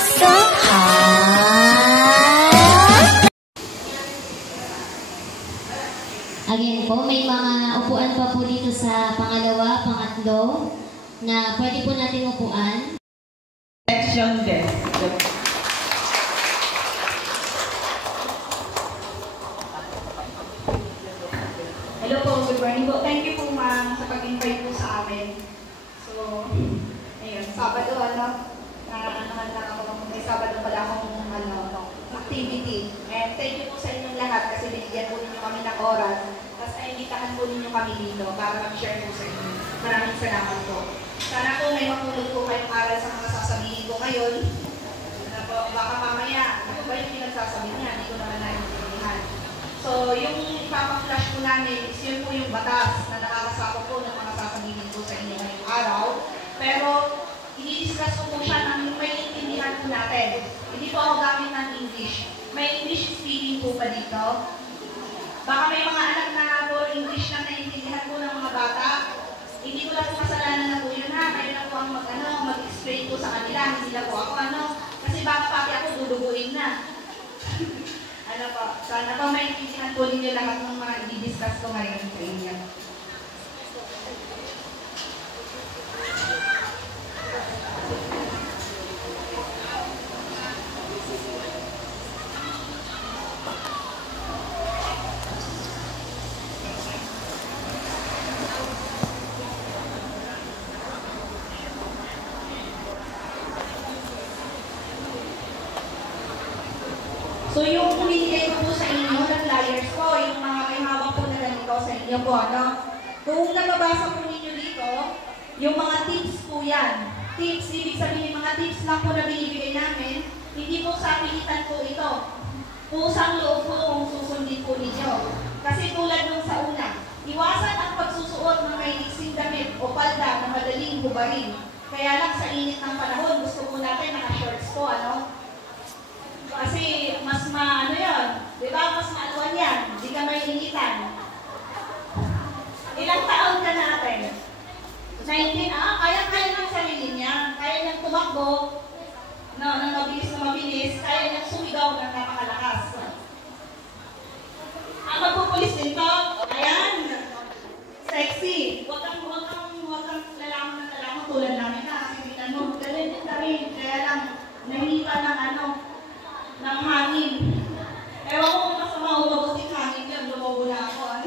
So hot! Again po, may mga upuan pa po dito sa pangalawa, pangatlo, na pwede po natin upuan. Section desk. Hello po, good morning po. Thank you po ma'am sa pag-invite po sa amin. So, ayun, Sabado, naman lang ako, may Sabado pala akong activity. And thank you po sa inyong lahat kasi binigyan po ninyo kami ng oras. Tapos naimbitahan po ninyo kami dito para mag-share po sa inyo. Maraming salamat po. Sana po may makulog po kayong aral sa mga sasabihin ko ngayon. Baka mamaya, ano ba yung pinagsasabi niya? Hindi ko naman naiintindihan. So, yung ipapaflash po namin is yun po yung batas na nakakasama po ng mga sasabihin ko sa inyo ngayong araw. Pero, i-discuss ko po siya ng may intindihan po natin. Hindi po ako gamit ng English. May English speaking po ba dito? Baka may mga anak na puro English na naiintindihan po ng mga bata. Hindi ko lang po kasalanan na po yun ha. Kayo na po ang mag-explain po sa kanila. Hindi lang po ako kasi baka pati ako duduguin na. Sana po maintindihan po ninyo lahat ng mga i-discuss ko ngayon sa inyo. So yung binigay ko po sa inyo na flyers ko, yung mga may hawak po na ganito sa inyo po, Kung nababasa po ninyo dito, yung mga tips po yan. Tips, ibig sabihin mga tips lang po na binibigay namin, hindi po sa pilitan po ito. Pusang loob po kung susundin po ninyo. Kasi tulad nung sa una, iwasan ang pagsusuot ng may iksing damit o palda na madaling hubarin. Kaya lang sa init ng panahon, gusto po natin naka-shorts po, Kasi mas yun, di ba? Mas maaluan yan. Hindi ka may initan. Ilang taon ka natin? 19, kaya ng sarili niya. Kaya niyang tumakbo, nang mabilis, kaya niyang sumigaw ng napakalakas. Ang magpupulis dito, ayan, sexy. Huwag kang lalaman tulad namin kasi bitan mo, galing din kami. Kaya lang, nahihita ng hangin. Ewan ko kung masama umabot yung hangin yan, lumobo na ako.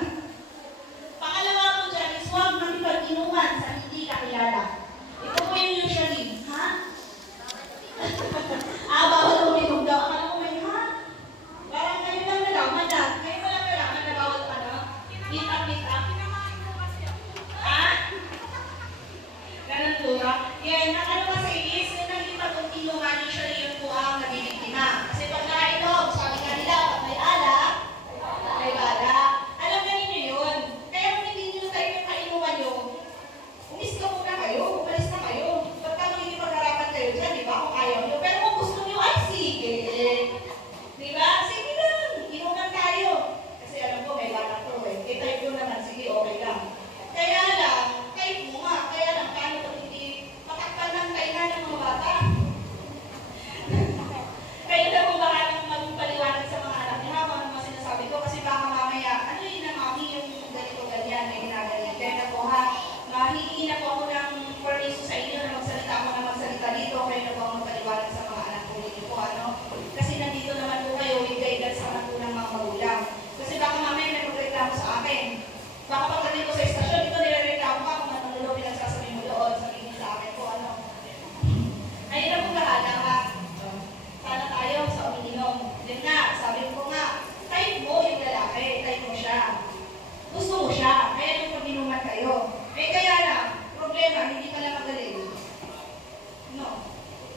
Pangalawa ko dyan is huwag makipag-inuman sa hindi kakilala. Ito po yung usually, ha? Bawal uminom daw. Akala ko may, parang kayo lang nalaman na. Kayo mo lang nalaman na bawal meet up. Ganun po ba? Yan, kasi is, yung nakipag-inuman usually yun po ang nabibiktima. Kasi pag nakainom, sabi ka nila, pag may alak, may bala. Alam na ninyo yun. Kaya kung hindi nyo tayo yung kainuman nyo, umis ka muna kayo, umalis na kayo. Pagka magiging-pagharapan kayo dyan, di ba? Kung ayaw nyo. Pero kung gusto nyo, ay sige. Di ba? Sige lang, inuman tayo. Kasi alam ko, may balak to eh. Type ko naman, sige, okay lang. Kaya lang, type mo nga. Kaya lang, paano kung hindi matakpan ng tainga ng mga bata? Kayo na kung bahalang magpaliwanag sa mga anak niya, kung ano mga sinasabi ko, kasi baka mamaya, yun na mami, yung ganito ganyan, may ginaganyan. Kaya na po mahihingi na po ako ng permiso sa inyo na magsalita dito, kayo na po ang magpaliwanag sa mga anak ko ninyo po, Kasi nandito naman po kayo, with guidance naman po ng mga magulang. Kasi baka mamaya may magreklamo sa akin. Baka pagdating ko sa estasyon, ito nirereklamo ka kung anong pinagsasabi mo doon, sabihin sa akin po, Ayun na po bahala ka. Sana tayo sa umiinom. Yun nga, sabi ko nga, type mo yung lalaki, type mo siya. Gusto mo siya, kaya yung pag-inuman kayo. Kaya lang, problema, hindi ka lang magaling.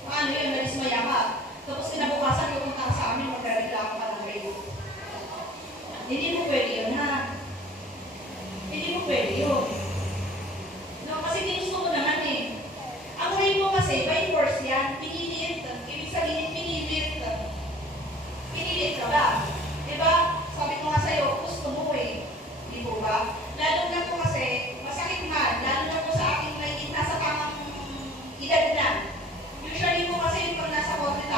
Paano yun, nalismaya ka. Tapos kinabukasan, pupunta ka sa amin, magkareklamo ka ng grade. Hindi mo pwede yun, Hindi mo pwede yun. Kasi ginusto ko naman eh. Ang grade mo kasi, by force yan, pinilit. Ibig sabihin, pinilit. Pinilit ka ba? Diba? Sabi ko nga sa'yo, gusto mo eh. Di po ba? Lalo na po kasi, masakit man, lalo na po sa aking nasa tamang edad na. Usually po kasi, pag nasa 40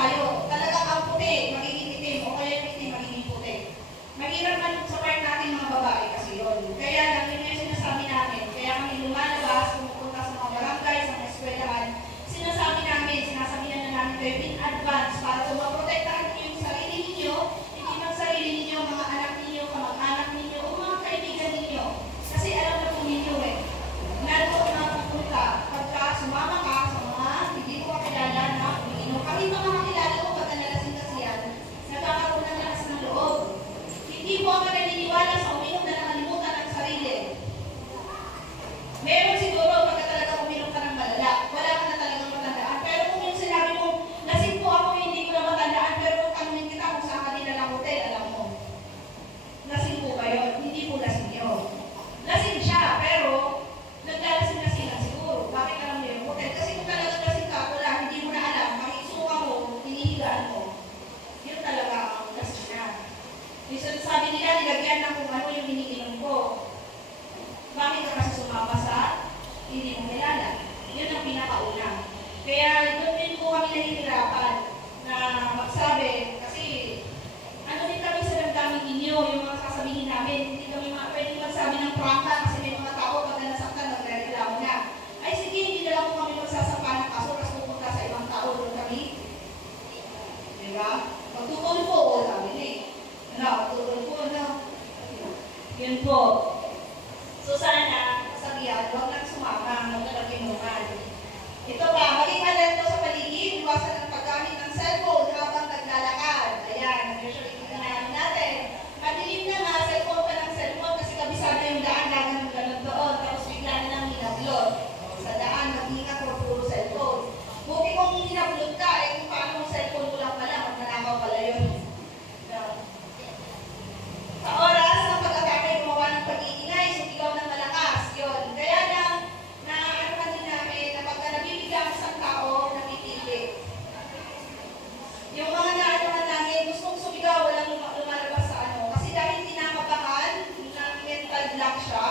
kayo in advance para kung maprotektahan niyo yung sarili ninyo, hindi man sarili ninyo, mga anak ninyo, kamag-anak ninyo, o mga kaibigan ninyo. Kasi alam na po ninyo naroon na pupunta pagka sumama ka sa mga hindi ko kakilala na umiinom. Kami mga kakilala ko pagka nalasing kasi yan, nagkakaroon ng lakas ng loob. Hindi po ako naniniwala sa uminom na nakalimutan ang sarili. Meron siguro pagka talaga uminom ka ng malala, wala ka na talagang matandaan. Pero kung yung sinabi mo, lasing po ako, hindi ko na matandaan, pero kung tanungin kita kung saan kanila ng hotel, alam mo. Lasing po kayo, hindi po lasing yun. Lasing siya, pero naglalasing-lasing lang siguro. Bakit alam mo yung hotel? Kasi kung talagang lasing ka, wala, hindi mo na alam, makisuka mo, hinihigaan mo. Yun talaga ang lasing na. Yung sabi nila, nilagyan ng kung ano yung hiniinom ko. Bakit ka kasi sumama sa hindi mo kilala? Yun ang pinakauna. Kaya doon din po kami nahihirapan na magsabi kasi ano din kami sa damdamin ninyo, yung mga sasabihin namin, hindi kami pwedeng magsabi ng prangka kasi may mga tao pag nasaktan, nagre-reklamo na. Ay sige, hindi na lang po kami magsasampa ng kaso kasi pupunta sa ibang tao doon kami. Diba? Magtutulpo po, sabi niya. Magtutulpo, no? Yun po. So sana, kasabihan, huwag lang sumama, huwag lang kinuman. Ito pa, maging alerto sa paligid, iwasan ang paggamit ng cellphone habang naglalakad. Ayan, usually tingnan natin. Madilim na nga, cellphone pa ng cellphone kasi kabisado yung daan, lagan ng ganun doon, tapos bigla na lang hinablot. Sa daan, mag-ingat o puro cellphone. Buti kung hinablot ka, kung paano yung cellphone mo lang pala, magnanakaw pala yun. Sa oras ng pag-atake, gumawa ng pag-iingay, sumigaw ng malakas. Yun. Kaya na ano ka din namin, na pagka nabibigyan sa tao, napipili. Yung mga naanohan namin, gustong sumigaw, walang lumalabas sa ano. Kasi dahil tinakabahan, na mental block siya,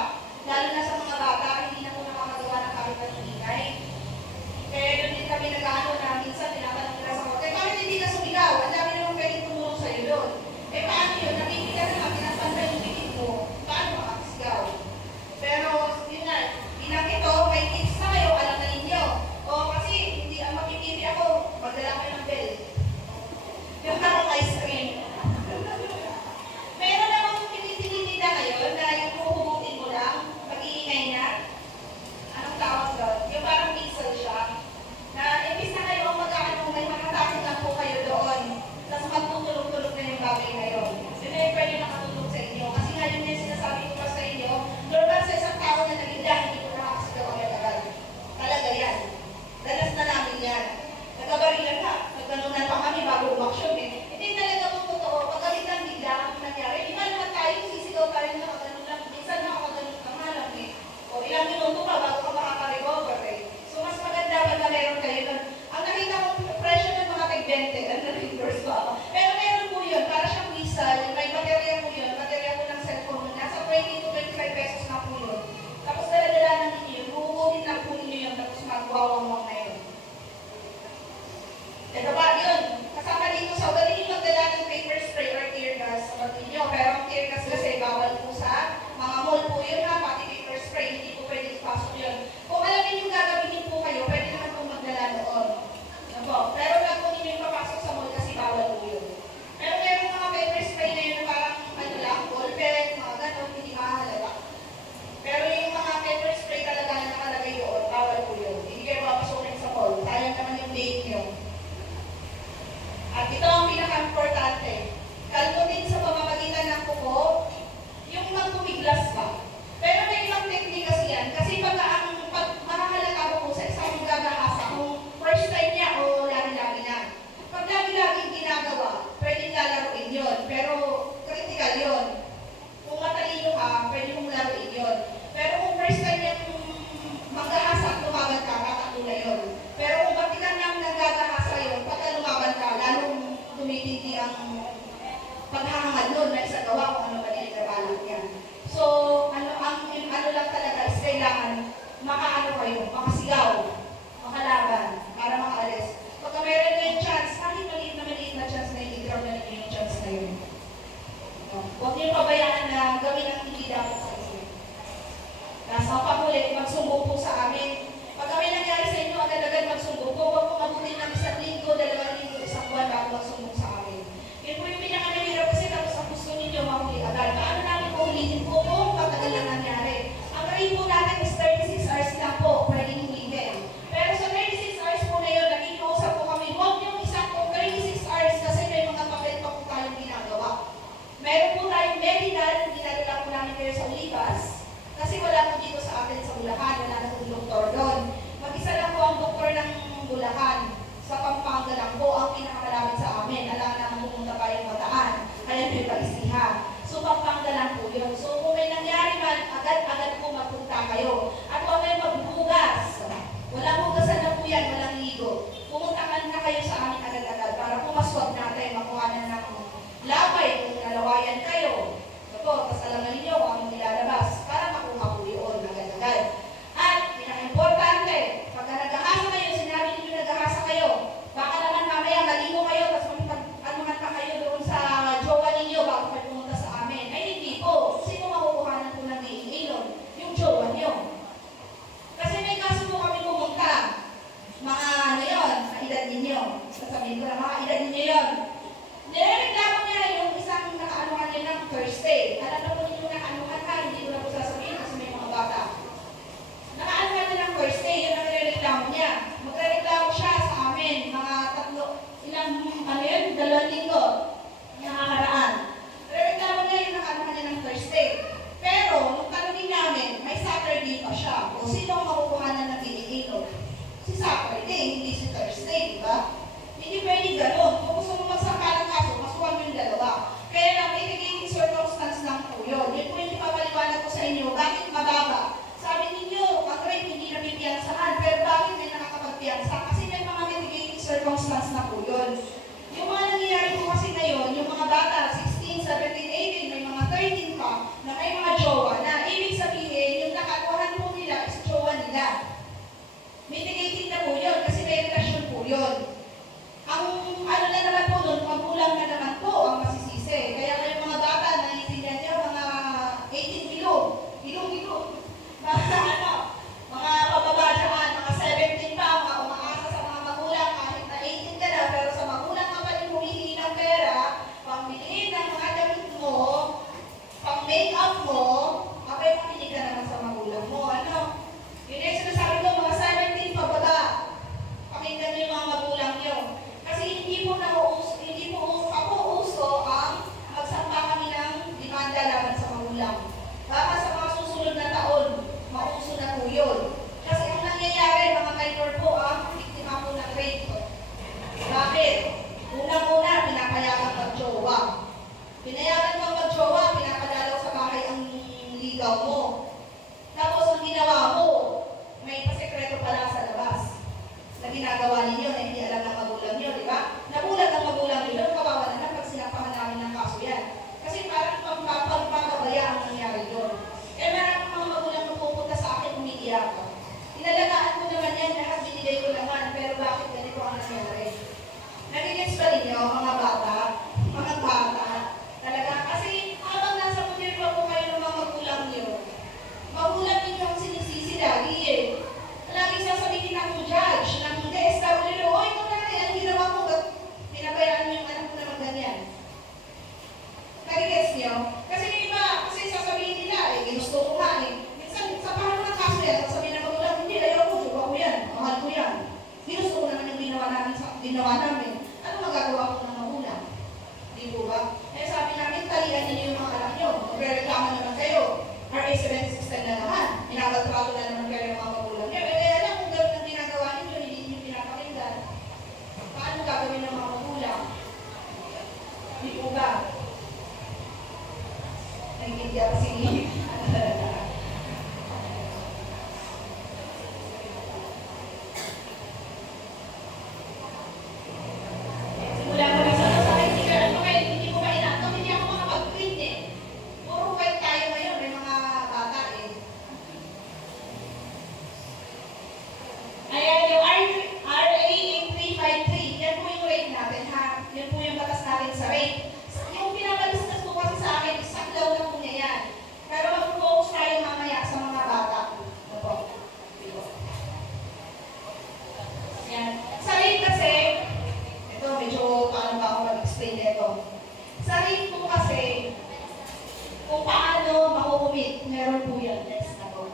lalo na sa mga bata, hindi na po nakakagawa ng kahit ng ingay. Kaya doon din kami nag-ano na minsan tinatanong nila sa hotel, bakit hindi ka sumigaw? Ang dami naman pwedeng tumulong sa'yo doon. Eh paano yun? Nabibigyan na kami ng panday yung bibig mo. Paano makakasigaw? Pero yun na, bilang ito, may tips na kayo, alam na ninyo. O kasi hindi ang mapipili ako, magdala kayo ng bell. Yung tarong ice cream. Meron namang tinitinitida ngayon na yung huhugutin mo lang, mag-iingay na. Anong tawag doon? Yung parang missile siya. Na imbis na kayo ang mag-ano, may makatakin lang po kayo doon. Tapos magtutulog-tulog na yung bagay na yun. Yun na yung pwede makatulog sa inyo. Kasi nga yun yung sinasabi ko pa sa inyo, normal sa isang tao na naging hindi ko nakakasigaw agad-agad. Talaga yan. Dalas na namin yan. Nagkabarilan ka. Nagganunan pa kami bago umaksyon eh. Hindi talaga po totoo. Pagkalitan bigla ang nangyari. Di ba naman tayo sisigaw pa rin nakaganon lang. Minsan nakakaganon ka nga lang eh. O ilang minuto pa bago ka makaka-recover eh. So mas maganda pag meron kayo nun. Ang nakita kong presyo ng mga tag-20, na-reimburse pa ako. Pero meron po yun, para siyang missile, may baterya po yun, baterya po ng cellphone mo. Nasa 20 to 25 pesos na po yun. Tapos dala-dala na ninyo yun, huhuhunin lang po ninyo yun, tapos magwawang na yun. Ito ba, yun. Kasama dito sa ugali yung magdala ng paper spray or tear gas sa pag ninyo. Pero ang tear gas kasi bawal po sa mga mall po yun ha, pati paper spray, hindi po pwede ipasok yun. Kung alam niyo yung gagawin po kayo, pwede naman po magdala noon. Pero wag po ninyo yung papasok sa mall kasi bawal po yun. Pero meron mga paper spray na yun na parang ano lang, ball pen, mga ganon, hindi mahalaga. Pero yung mga paper spray talaga na nakalagay doon, bawal po yun. Hindi kayo papasokin sa mall. Sayang naman yung date nyo. At ito ang pinaka-importante. Kalmutin sa pamamagitan ng kuko, yung magpumiglas pa. Pero may ibang technique kasi yan. Kasi pag mahahalata mo po sa isang gagahasa, kung first time niya o lagi-lagi na. Pag lagi-lagi ginagawa, pwedeng lalaruin yun. Pero critical yun. Kung matalino ka, pwede mong laruin yun. Pero kung first time niya maghahasa, lumaban ka, kakatula yun. Pero kung batikan niyang nagagahasa yun, pagka lumaban ka, lalong tumitindi ang paghahangad nun na isa gawa kung ano ba nilagabalak niya. So, ano lang talaga is kailangan makaano kayo, makasigaw, makalaban, para makaalis. Pagka meron na yung chance, kahit maliit na chance na i-grab na ninyo yung chance na yun. Huwag niyo pabayaan na gawin ang hindi dapat sa inyo. Nasa panghuli, magsumbo po sa amin. Pag kami nangyari sa inyo, agad-agad magsumbo po, huwag po mabutin ng 1 linggo, 2 sasabihin ko na mga edad niyo yun. Nireklamo niya yung isang nakaanuhan niya ng Thursday. Alam na po ninyo nakaanuhan ka, hindi ko na po sasabihin kasi may mga bata. Nakaanuhan niya ng Thursday, yun ang nireklamo niya. Magreklamo siya sa amin, mga dalawang linggo, nakakaraan. Nireklamo niya yung nakaanuhan niya ng Thursday. Pero, nung tanongin namin, may Saturday pa siya. O sino ang makukuhanan ng PAA? Si Saturday, hindi si Thursday, di ba? Hindi pwede gano'n. Kung gusto mo magsangka ng kaso, masuhan mo yung dalawa. Kaya lang, mitigating circumstance lang po yun. Yun po yung ipapaliwanag ko sa inyo. Bakit mababa? Sabi ninyo, ang rate hindi napipiyansahan. Pero bakit may nakakapagpiyansa? Kasi may mga mitigating circumstance na po yun. Yung mga nangyayari po kasi ngayon, yung mga bata, 16, 17, 18, may mga 13 pa, na may mga jowa na ibig sabihin, yung nakakuhan po nila is jowa nila. Mitigating na po yun kasi may relasyon po yun. Ang ano na naman po doon, magulang na naman po ang masisisi. Kaya kayo mga bata, naiintindihan niyo, mga 18 kilo. Basta ano, mga pababa dyan, mga 17 pa, mga umaasa sa mga magulang, kahit na 18 ka na, pero sa magulang ka pa rin humihingi ng pera, pambili ng mga damit mo, pang make-up mo, abay pamili ka naman sa magulang mo. Ano? Yun yung sinasabi ko, mga 17 pababa, pakinggan niyo yung mga magulang niyo. Kasi hindi po uso ang magsampa kami ng demanda laban sa magulang. Baka sa mga susunod na taon, mauso na po yun. Kasi ang nangyayari, mga minor po ang biktima po ng rape. Bakit? Unang-una, pinapayagan mag-jowa. Pinayagan kang mag-jowa, pinapadalaw sa bahay ang ligaw mo. Tapos ang ginawa mo, may pasekreto pala sa labas na ginagawa ninyo na hindi alam ng magulang nyo, di ba? Nabulag ang magulang nyo, kawawa na lang pag sinapahan namin ng kaso yan. Kasi parang pagpapagpagabaya ang nangyari doon. Kaya maraming mga magulang na pupunta sa akin, umiiyak ako. Inalagaan ko naman yan, lahat binigay ko naman, pero bakit ganito ang nangyari? Nagigits ba ninyo, mga bata? Mga bata? Talaga? Kasi habang nasa pudir pa po kayo ng mga magulang nyo, magulang ninyo ang sinisisi lagi eh. Laging sasabihin ng judge, ng DSWD, o ito na ang ginawa mo, pinabayaan mo yung anak mo naman ganyan. Nagigets niyo? Kasi iba, kasi sasabihin nila, ginusto ko nga eh. Minsan, sa parang ng kaso yan, sasabihin na magulang, hindi, ayaw ko, jowa ko yan, mahal ko yan. Ginusto ko naman yung ginawa namin. Ano magagawa ko ng magulang? Di po ba? Eh sabi namin, talian niyo yung mga anak niyo. Magre-reklamo naman kayo. RA 76 na naman. Inabatrato na naman kayo ng mga magulang niyo. Eh alam kung gano'n ang ginagawa niyo, hindi niyo pinapakinggan. Paano gagawin ng mga magulang? Di po ba? Nagigitiya kasi ano talaga. Simula ko rin sa akin, hindi ko mainatong, hindi ako makapag-print eh. Puro white tayo ngayon, may mga bata eh. Ayan, yung RA 8353, yan po yung rate natin ha. Yan po yung batas natin sa rate. Yung pinapalistas po kasi sa akin, isang daw na po niya yan. Pero mag-focus tayo mamaya sa mga bata. Ano po? Yan. Sa rate kasi, ito medyo paano ba ako mag-explain nito. Sa rate po kasi, kung paano makukumit, meron po yan. Next na po.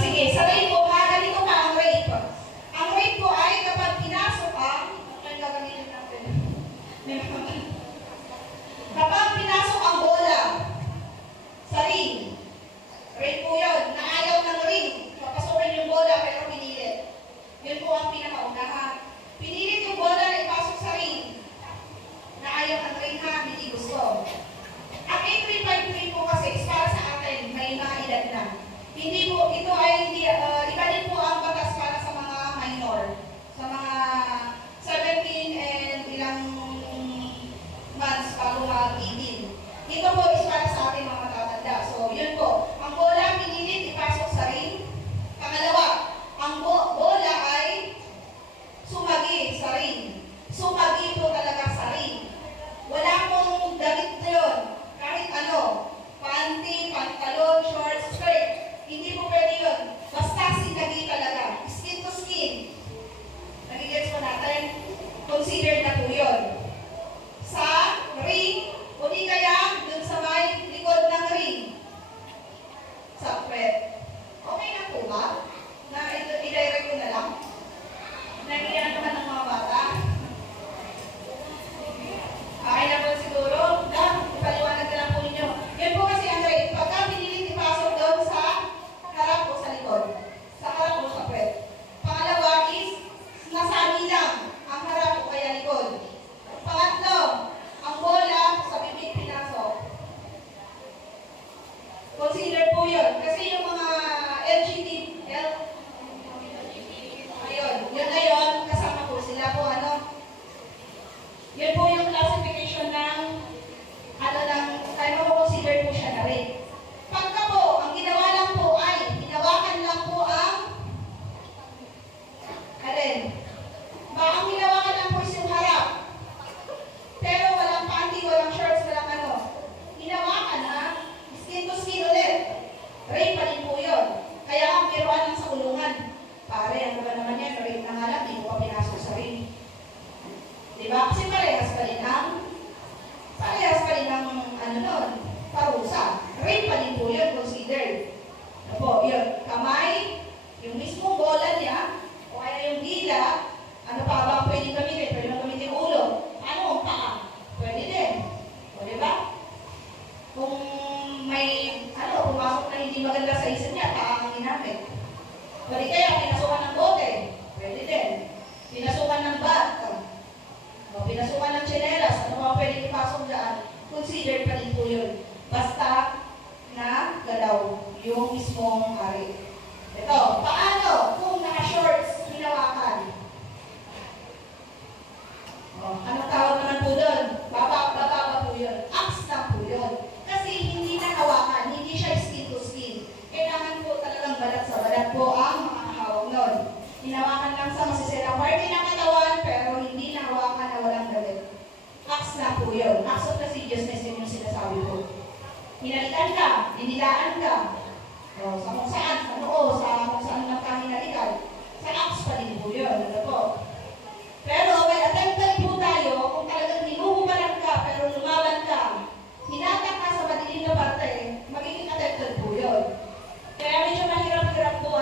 Sige, sa rate po, ganito pa ang rate. Ang rate po ay kapag pinasok ang, ano gagamitin natin? Kapag pinasok ang bola sa ring, rate po yun, na ayaw ng ring, papasokin yung bola pero pinilit. Yun po ang pinakaunahan. Pinilit yung bola na ipasok sa ring, na ayaw ng ring ha, hindi gusto. Ang 8353 po kasi is para sa atin, may mga edad na. Hindi po, ito ay hindi Consider po yun. Kasi yung mga ayun, yun na yun, kasama po sila po, ano. Yun po yung classification ng, kaya consider po siya na rin. Pagka po, ang ginawa lang po ay, hinawakan lang po ang, ang hinawakan lang po is yung harap. Pero walang panty, walang shorts, walang ano. Hinawakan na, skin to skin ulit. Rape pa din po yun. Kaya ang biruan lang sa kulungan. Pare, ano ba naman yan? Rape na nga lang, di mo pa pinasok sa ring. Diba? Kasi parehas pa rin ang ano nun, parusa. Rape pa din po yun, considered. Ano po, yun, kamay, yung mismong bola niya, o kaya yung dila, ano pa ba pwedeng gamitin? Pwede mo gamitin ulo. Ano ang paa? Pwede din. O diba? Kung may, pumasok na hindi maganda sa isip niya, paa ang ginamit. Pwede kaya, pinasukan ng bote. Pwede din. Pinasukan ng bat. O, pinasukan ng tsinelas. Ano ba pwede ipasok dyan? Considered pa din po yun. Basta na galaw yung mismong hari. Ito, paano kung naka-shorts, hinawakan? Anong tawag naman po doon? Baba po yun. Axe na po yun. Kasi hindi na hawakan, hindi siya skin to skin. Kailangan po talagang balat sa balat po ang makakahawag nun. Hinawakan lang sa masisirang parte ng katawan, pero hindi na hawakan na walang damit. Axe na po yun. Acts of lasciviousness yun yung sinasabi po. Hinalikan ka, hinilaan ka. Sa kung saan, sa noo, sa kung saan lang ka hinalikan. Sa axe pa din po yun. Ano po? Pero may attempt po tayo kung talagang hinuhubaran ka pero lumaban ka, hinatak ka sa madilim na parte, magiging attempted po yun. Kaya medyo mahirap-hirap po,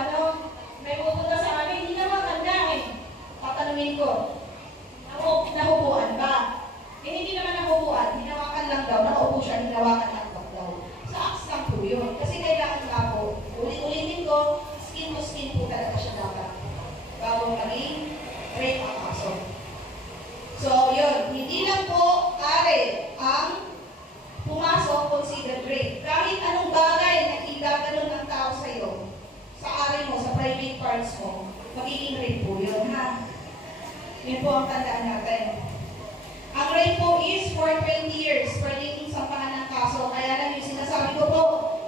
may pupunta sa amin, hindi na maganda tatanungin ko, nahubuan ba? Hindi naman nahubuan, hinawakan lang daw, nakaupo siya, hinawakan lang daw. Sa axe lang po yun. Kasi kailangan nga po, ulit-ulitin ko, skin to skin po talaga siya dapat. Bago maging rape ang kaso. So, yun. Hindi lang po ang pumasok considered rape. Kahit anong bagay na igaganon ng tao sa iyo, sa ari mo, sa private parts mo, magiging rape po yun, ha? Yun po ang tandaan natin. Ang rape po is for 20 years. Pwedeng sampahan ng kaso. Kaya lang yung sinasabi ko po,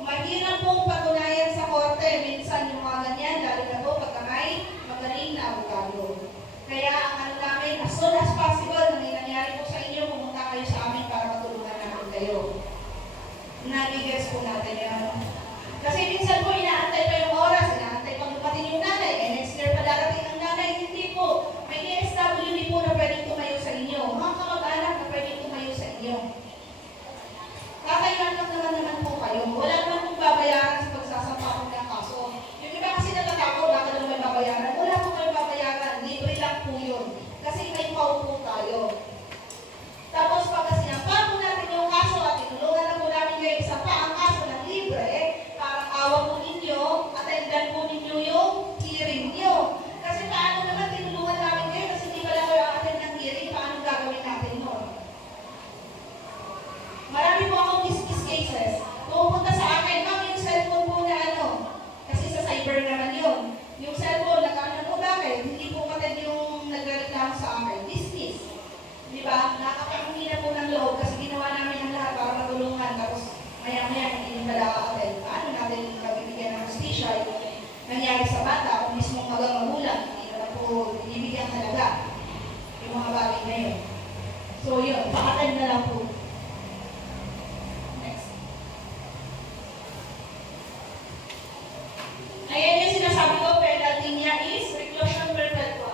mahirap pong patunayan sa korte. Minsan yung mga ganyan, lalo na po pagka may magaling na abogado. Kaya ang namin, as soon as possible, na may nangyari po sa inyo, pumunta kayo sa amin para matulungan namin kayo. Nabigets po natin yun. Kasi minsan po, inaantay pa yung oras, inaantay pang dumating yung nanay, next year pa darating ang nanay, hindi po. May ESWD po na pwedeng tumayo sa inyo. Mga kamag-anak na pwedeng tumayo sa inyo. Kakailan lang naman po kayo. Wala naman pong babayaran sa pagsasampa po ng kaso. Yung iba kasi natatakot, baka naman may babayaran. Wala po kayo babayaran. Libre lang po yun. Kasi may paupo tayo. Tapos pagka sinampa po natin yung kaso at tinulungan na po namin kayo isampa ang kaso ng libre, parang awa po ninyo, attendan po ninyo yung hearing nyo. Kasi paano naman tinulungan namin kayo kasi hindi pala kayo attend ng hearing, paano gagawin natin nun? Marami po akong dismiss cases. Pupunta sa akin, ma'am, yung cellphone po na kasi sa cyber naman yun. Yung cellphone, nagkano po bakit? Hindi po matend yung nagreklamo sa akin. Dismiss. Diba? Nakakapanghina po ng loob kasi ginawa namin ang lahat para matulungan. Tapos maya-maya hindi pala attend. Paano natin mabibigyan ng hustisya yung nangyari sa bata kung mismong magulang, hindi naman po binibigyan talaga yung mga bagay na yun. So yun, pa-attend na lang po. Next. Ayan yung sinasabi ko, penalty niya is reclusion perpetua.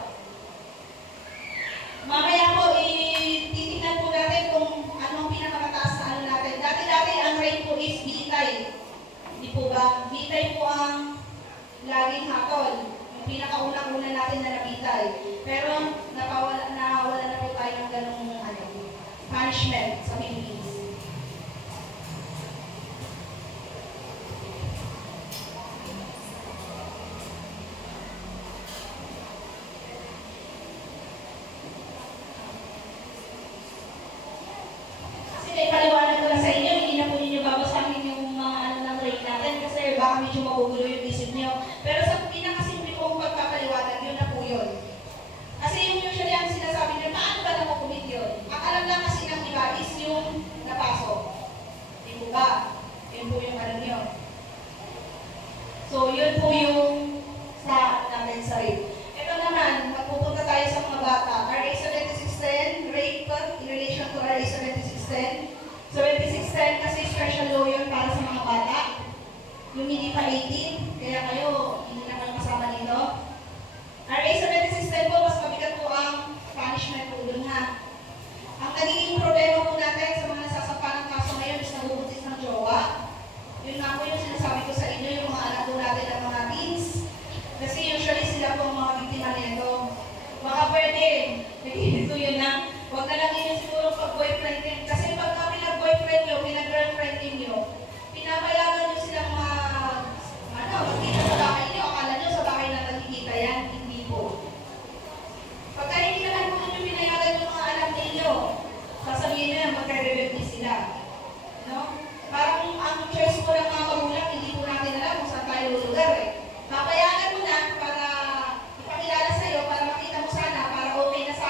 Mamaya po, titignan po natin kung anong pinakamataas na natin. Dati-dati ang rate po is bitay. Hindi po ba? Bitay po ang laging hatol. Yung pinakaunang-una natin na nabitay. Pero nawala na po tayo ng ganung punishment sa Philippines. Kasi may paliwanag ko lang sa inyo, hindi na po ninyo babasahin yung mga ng rate na baka medyo magugulo yung isip niyo. Pero sa pinakasimple kong pagpapaliwanag, yun na po yun. Kasi yung usually ang sinasabi niyo, paano ba na makumit yun? Ang alam lang kasi ng iba is yung napasok. Di po ba? Yun po yung alam niyo. So, yun po yung sa natin sa rape. Ito naman, magpupunta tayo sa mga bata. RA 7610, rape in relation to RA 7610. 7610 kasi special law yun para sa mga bata. Yung hindi pa 18, kaya kayo, hindi na kayo kasama dito. RA 7610 po, mas mabigat po ang punishment po dun ha. Ang nagiging problema po natin sa mga nasasampa ng kaso ngayon is nabubuntis ng jowa. Yun nga po yung sinasabi ko sa inyo, yung mga anak po natin at mga teens. Kasi usually sila po ang mga biktima nito. Baka pwede, nagigito yun na, huwag na lang yun siguro pag-boyfriend din. Kasi pag kami nag-boyfriend nyo, pinag-girlfriend nyo, pinapayagan nyo silang magkita sa bahay nyo. Akala nyo sa bahay na nagkikita yan, hindi po. Pagka hindi naman po nyo pinayagan yung mga anak ninyo, sasabihin nyo yan, magka-rebelde sila. No? Parang ang choice mo ng mga magulang, hindi po natin alam kung saan tayo lulugar eh. Papayagan mo na para ipakilala sa'yo, para makita mo sana, para okay na sa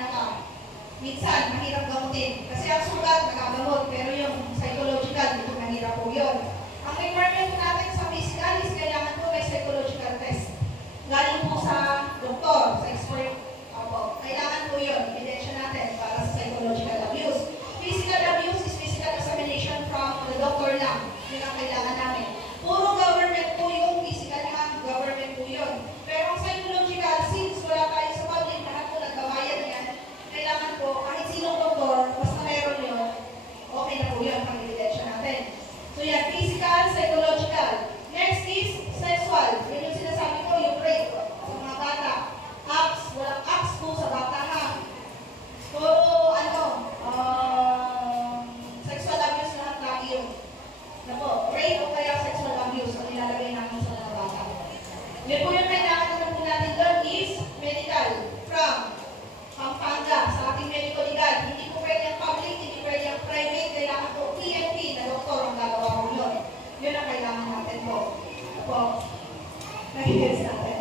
mahina ka. Minsan, mahirap gamutin. Kasi ang sugat, nagagamot. Pero yung psychological, ito mahirap po yun. Ang requirement natin sa physical is kailangan po may psychological test. Galing po sa doktor, sa expert. Opo. Kailangan po yun. Ebidensya natin para sa psychological abuse. Physical abuse is physical examination from the doctor lang. Yun ang kailangan namin. Puro government po yung physical ha. Government po yun. Pero ang psychological, since wala tayo sa public, lahat po nagbabayad yan, kailangan po, kahit sinong doktor, basta meron yun, okay na po yun ang ebidensya natin. So yan, physical, psychological. Next is sexual. Yun yung sinasabi ko, yung rape sa mga bata. Acts, walang acts po sa bata ha. Puro sexual abuse lahat lagi yun. Na po, rape o kaya sexual abuse ang nilalagay namin sa mga bata. Yun po yung kailangan naman po natin doon is medical from Pampanga sa ating medical legal. Hindi po pwede ang public, hindi pwede ang private. Kailangan po PNP na doktor ang gagawa po yun. Yun ang kailangan natin po. Po, nag-gets natin.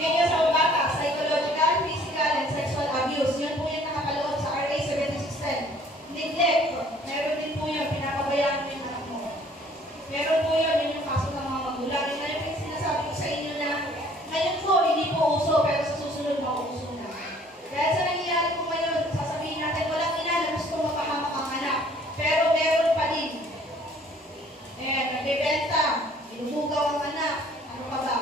Yun yung sa bata, psychological, physical, and sexual abuse. Yun po yung nakakalood sa RA 7610. Neglect. Meron din po yun, pinapabayaan mo yung anak mo. Meron po yun, yun yung kaso ng mga magulang. Yun na yung sinasabi ko sa inyo na ngayon po, hindi po uso, pero sa susunod mauuso na. Dahil sa nangyayari po ngayon, sasabihin natin, walang ina na gusto mapahamak ang anak. Pero meron pa din. Nagbebenta, inubugaw ang anak, ano pa ba?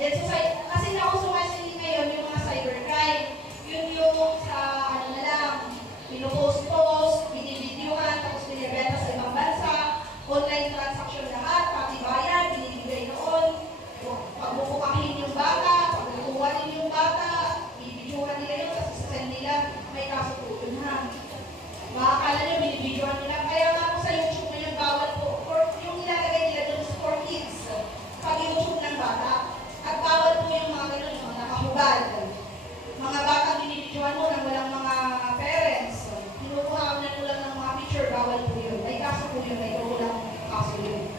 Yan, so, kasi nauso kasi ngayon yung mga cybercrime. Yun yung sa ano na lang, pinupost-post, binibidyohan, tapos binibenta sa ibang bansa, online transaction lahat, pati bayan, binibigay noon, pagbubukahin yung bata, pagbukuhanin yung bata, binibidyohan nila yun, tapos sasend nila, may kaso po yun ha. Makakala nyo, binibidyohan nila, kaya nga po sa YouTube ngayon, bawal po, or yung nilalagay nila doon for kids, pag YouTube ng bata, at bawal po yung mga ganun, yung mga nakahubad. Mga bata binibidyohan mo nang walang mga parents, kinukuha na lang ng mga picture, bawal po yun. May kaso po yun, may kulang kaso yun.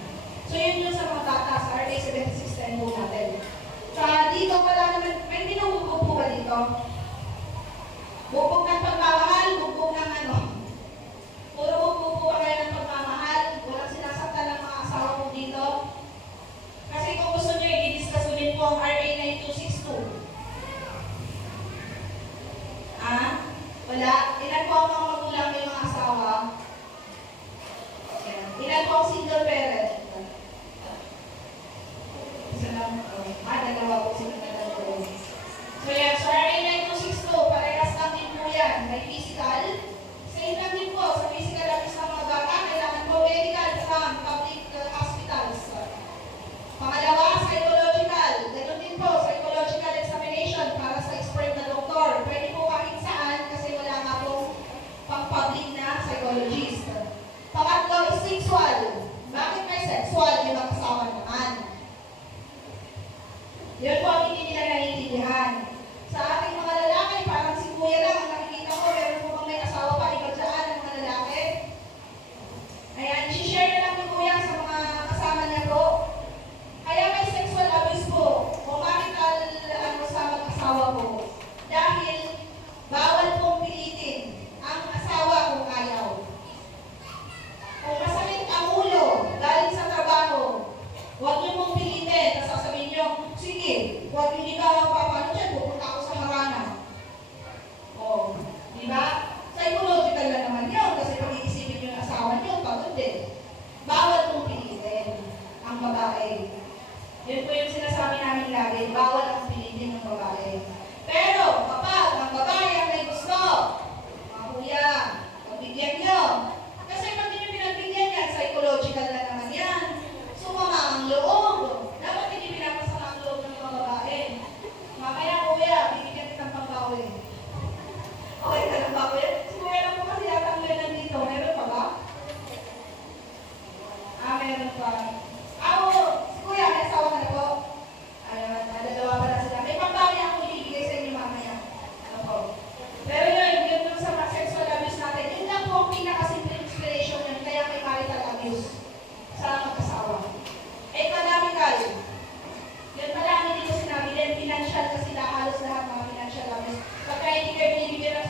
So yun yung sa mga bata, sa RA 7610 po natin. Sa dito wala naman, may binuhubog po ba dito? Bubog ng pagmamahal, bubog ng ano? Puro bubog po ba kayo ng pagmamahal? Walang sinasaktan ng mga asawa po dito? Kasi kung gusto nyo, i-discuss ulit po ang RA 9262. Wala. Ilan po ang mga magulang may mga asawa? Ilan po ang single parent? Isa lang. Dalawa po single parent. So yan, so RA 9262, parehas lang din po yan. May physical. Same lang din po sa physical abuse ng mga bata. Kailangan po medical from public hospitals. Pangalawa, psychological. Ganun din po, psychological examination para sa expert na doktor. Pwede po kahit saan kasi wala nga pong pang-public na psychologist. Pangatlo is sexual. Bakit may sexual? Yung mag-asawa naman. Yun po ang hindi nila naiintindihan. Sa ating mga lalaki, parang si Kuya lang ang nakikita ko, meron po bang may asawa pa iba dyan ng mga lalaki? Ayan, i-share na lang ni Kuya sa mga kasama niya po. Kaya may sexual abuse po, o marital sa mag-asawa po. Dahil bawal pong pilitin ang asawa kung ayaw. Kung masakit ang ulo galing sa trabaho, huwag niyo pong pilitin. Tapos sasabihin niyo, sige, huwag hindi ka papano dyan, pupunta ako sa harana. O, di ba? Psychological na naman yun, kasi pag-iisipin niyo yung asawa niyo, pagod din. Bawal pong pilitin ang babae. Yun po yung sinasabi namin lagi, bawal ang pilitin ng babae. Pero kapag ang babae ang may gusto, mga kuya, pagbigyan nyo. Kasi pag hindi pinagbigyan yan, psychological na naman yan. Sumama ang loob. Dapat hindi pinapasama ang loob ng mga babae. Mamaya kuya, bibigyan kitang pambawi. Okay ka lang ba kuya? Si kuya lang po kasi yata ang nandito. Meron pa ba? Meron pa. Kuya, may asawa ka na po? Ayun, dalawa pa na sila. May pambawi ako ibibigay sa inyo mamaya. Ano po? Pero yun sa mga sexual abuse natin, yun lang po ang pinakasimple inspiration yun, kaya may marital abuse sa mag-asawa. Economical. Yun marami dito sinabi din, financial kasi halos lahat mga financial abuse. Pagka hindi kayo binibigyan ng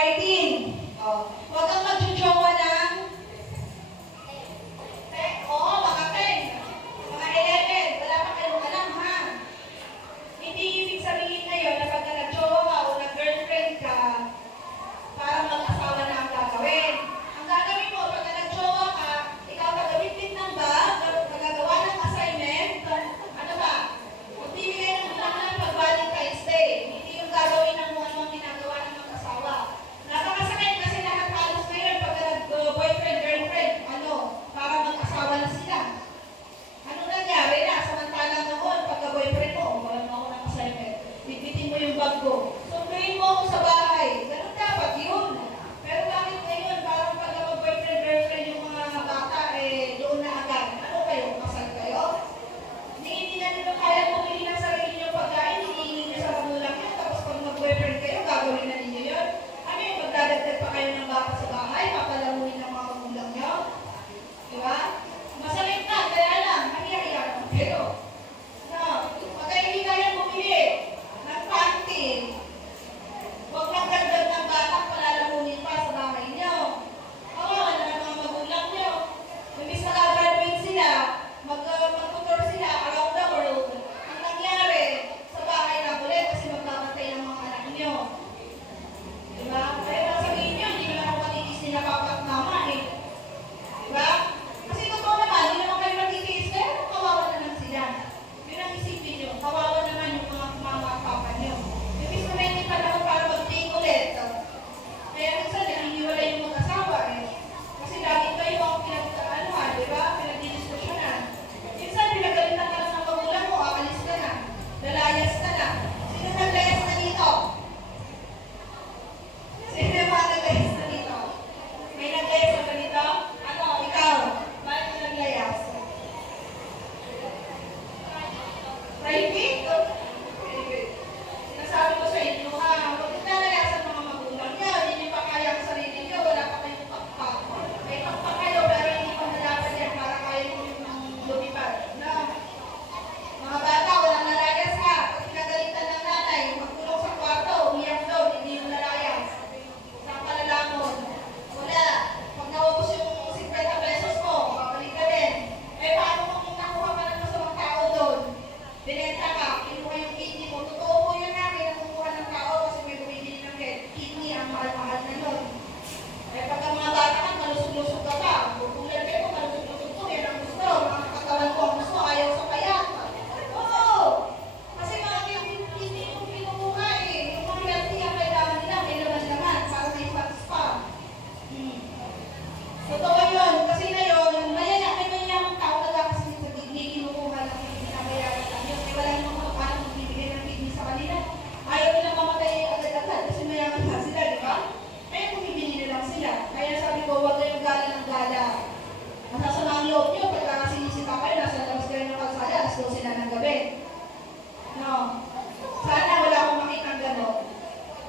14. Oh, huwag kang magjojowa ng mga 10, mga 11. Wala pa kayong alam, ha? Hindi ibig sabihin ngayon na pagka nagjowa ka o nag-girlfriend ka, parang mag-asawa na ang gagawin. Ang gagawin mo, pagka nagjowa ka, ikaw gagawin ng bag, gagawa ng assignment, ano ba? Magbibigay ng ulang pag Valentine's Day. Hindi yung gagawin ng mga anong ginagawa ng mag-asawa. Nakakasakit kasi lahat halos ngayon pagka nag-boyfriend, girlfriend, para mag-asawa na sila. Ano nangyari na? Samantalang noon, pagka-boyfriend mo, wala mo ako ng assignment, bitbitin mo yung bag ko. Sunduin mo ako sa bahay. Ganun dapat yun. Pero bakit ngayon, parang pagka mag-boyfriend, girlfriend yung mga bata, doon na agad. Ano kayo? Kasal kayo? Hindi na nyo kaya bumili ng sarili nyo pagkain, hinihingi nyo sa magulang nyo, tapos pag mag-boyfriend kayo, gagawin na ninyo yun. Ano yung magdadagdag pa kayo ng bata sa bahay, papalamuin ng mga magulang nyo? Diba? Masakit na, kaya lang, nahiya-hiya naman kayo. Pagka hindi kaya bumili ng panty, huwag lang dagdag ng bata, palalamunin pa sa bahay nyo. Kawawa naman mga magulang nyo. Imbis nakagraduate sila, mag-tutor sila around the world. Ang nangyari, sa bahay na ulit kasi magkakantay ng mga anak nyo. Diba? Kaya sabihin nyo, hindi naman ako matitis nila papat naman eh. Diba? Kasi totoo naman, hindi naman kayo matitiis, kaya kawawa naman sila. Yun ang isipin nyo, kawawa naman yung mga mama at papa nyo. Imbis na may panahon para mag-take ulit. Kaya minsan, nangihiwalay yung mag-asawa eh. Kasi lagi kayo ang pinagkaanuhan, diba? Pinagdidiskusyonan. Minsan, pinagalitan ka lang ng magulang mo, akalis ka na. Lalayas ka na. Sino naglayas na dito? Sino yung mga naglayas na dito? May naglayas na dito? Ano, ikaw? Bakit ka naglayas? Private? Sinasabi ko sa inyo ha, huwag yung nalayasan mga magulang nyo. Hindi nyo pa kaya ang sarili nyo, wala pa kayong pakpak. May pakpak kayo, pero hindi pa nalaban yan para kaya nyo yung lumipad. No? Mga bata, walang nalayas ha. Pag pinagalitan ng nanay, magkulong sa kwarto, umiyak doon, hindi yung nalayas. Saan ka lalamon? Wala. Pag nawapos yung 50 pesos mo, babalik ka din. Paano kung nakuha ka ng masamang tao doon? Binenta ka, kinuha yung kidney mo. Totoo po yun namin, nakukuha ng tao kasi may bumibili ng kidney, ang mahal-mahal na yun. Pagka mga bata ka, malusog-lusog ka pa. Bukulan kayo, malusog-lusog ko, yan ang gusto. Mga katawan ko ang gusto, ayaw sa payat. Oo! Kasi mga kidney yung pinukuha eh. Yung mga healthy ang kailangan nila, may laman-laman para may fats pa. Totoo yun. Kasi ngayon, mayayaman tao talaga kasi sa kidney, kinukuha lang yung binabayaran lang yun. Kaya wala namang makakala magbibigay ng kidney sa kanila. Ayaw nilang mamatay agad-agad kasi mayaman na sila, di ba? Kaya bumibili na lang sila. Kaya sabi ko, huwag kayong gala ng gala. Masasama ang loob nyo, pagka sinisita kayo, nasa labas kayo ng kalsada, alas 12 na ng gabi. No. Sana wala akong makitang gano'n.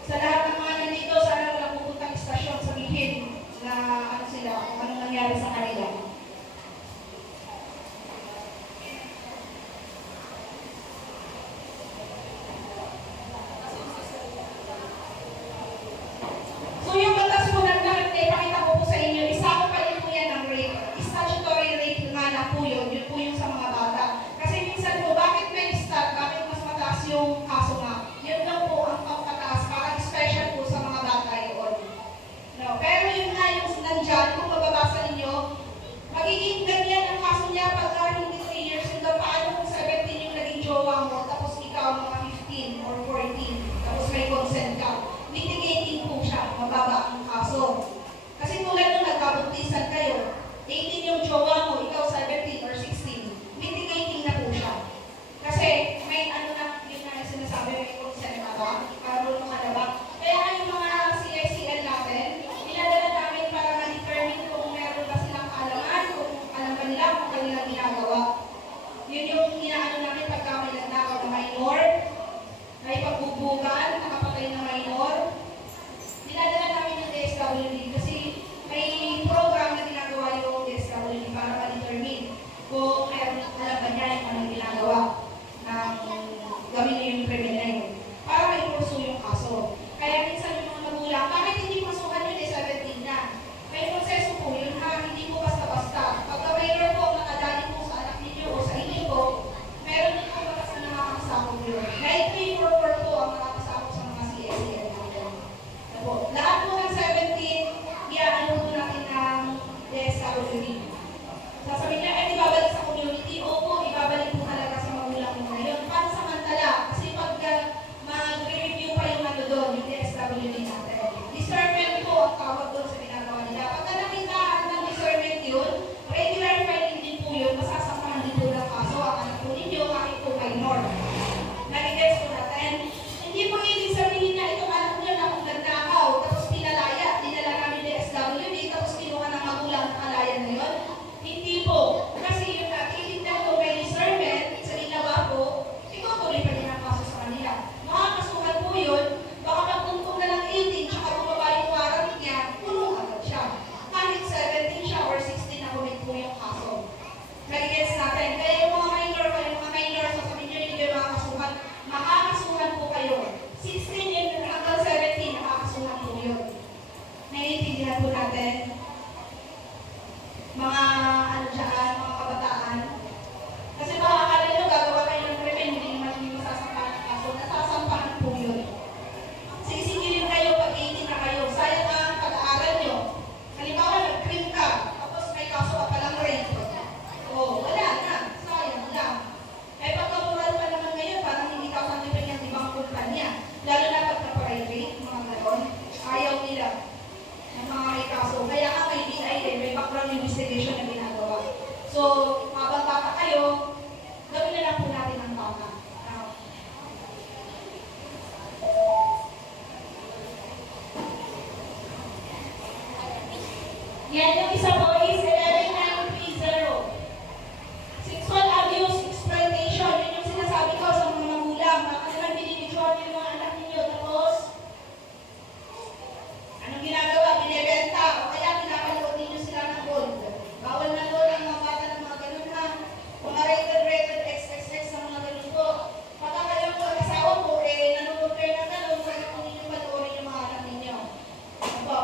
Sa lahat ng mga nandito, sana wala pupuntang istasyon sabihin na ano sila, kung anong nangyari sa kanila. So yung batas po ng lahat na ipakita ko po sa inyo, isama pa rin po yan ng rape. Statutory rape nga na po yun po yung sa mga bata. Kasi minsan po, bakit may start, bakit mas mataas yung kaso nga? Yun lang po ang pagpataas, parang special po sa mga bata yun. No, pero yun nga yung nandyan, kung mababasa ninyo, magiging ganyan ang kaso niya pagka hindi 3 years old. Paano kung 17 yung naging jowa mo, tapos ikaw mga 15 or 14, tapos may consent ka. Mitigating po siya, mababa ang kaso. Kasi tulad nung nagkabuntisan kayo, 18 yung jowa mo, ikaw 17 or 16, mitigating na po siya. Kasi may ano na, yun na yung sinasabi, may consent na ba? Marunong ka na ba? Kaya yung mga CICL natin, dinadala namin para ma-determine kung meron ba silang kaalaman, kung doon, yung DSWD natin. Discernment po ang tawag doon sa ginagawa nila. Pagka nakitaan ng discernment yun, regular filing din po yun, masasampahan din po ng kaso. Ang anak po ninyo, kahit po minor. Nagigets po natin. Hindi po ibig sabihin na itong anak nyo na kung nagtakaw, tapos pinalaya, dinala namin DSWD, tapos kinuha ng magulang ang alaya na yun. Hindi po. Kasi yung nakikitan po may discernment sa ginawa po, itutuloy pa din ang kaso sa kanila. Makakasuhan po yun, baka magtungtong na lang 18, tsaka bumaba yung warrant niya, tulong agad siya. Kahit 17 siya or 16 na kumit po yung kaso. Nagigets natin. Kaya yung mga minor, sasabihin nyo, hindi kayo makakasuhan. Makakasuhan po kayo. 16 and hanggang 17, nakakasuhan po yun. Naiintindihan po natin. Mga mga kabataan. Kasi baka akala nyo, gagawa kayo ng krimen, hindi naman yung masasampahan ng kaso. Nasasampahan po yun. Sisigilin kayo pag 18 na kayo. Sayang ang pag-aaral nyo. Halimbawa, nag-crime ka, tapos may kaso ka palang rape. O, wala na. Sayang lang. Eh, pagkamural pa naman ngayon, parang hindi ka sanipin yung ibang kumpanya. Lalo na pag na-private, mga ganon, ayaw nila ng mga may kaso. Kaya nga may DI din, may background investigation na ginagawa. So, habang bata kayo, gawin na lang po natin ang tama. Yan, yung isa po is 11930. Sexual abuse, exploitation. Yun yung sinasabi ko sa mga magulang. Baka naman binibidyoan yung mga anak ninyo. Tapos, anong ginagawa? Binibenta. O kaya pinapanood ninyo sila ng gold. Bawal na doon ang mga bata ng mga ganun ha. Mga rated, XXX na mga ganun po. Pagka kayo po asawa po, nanonood kayo ng ganun, kaya po ninyo panoorin yung mga anak ninyo. Ano po?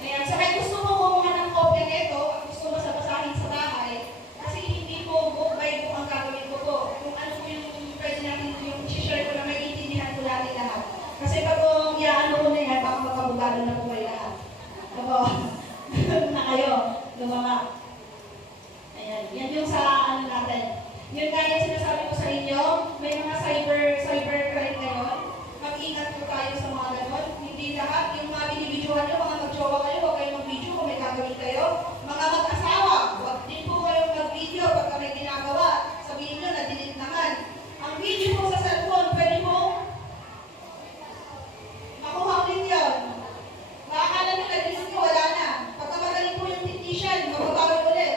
Ayan, sa may gusto mo kumuha ng kopya nito, at gusto mo sa basahin sa bahay, kasi hindi po book by book ang gagawin ko po. Kung ano po yung pwede natin yung share ko na may intindihan ko natin lahat. Kasi pag kung iaano ko na yan, baka magkabugado na po kayo lahat. Ako, na kayo, lumama. Ayan, yan yung sa ano natin. Yun nga yung sinasabi ko sa inyo, may mga cyber crime ngayon. Mag-ingat po tayo sa mga ganon. Hindi lahat, yung mga binibidyohan nyo, mga mag-jowa kayo, huwag kayong mag-video kung may gagawin kayo. Mga mag-asawa, huwag din po kayong mag-video pagka may ginagawa. Sabihin nyo, na-delete naman. Ang video po sa cellphone, pwede po makuha ulit yun. Makakala nyo, na-delete nyo, wala na. Pagka magaling po yung technician, mababawi ulit.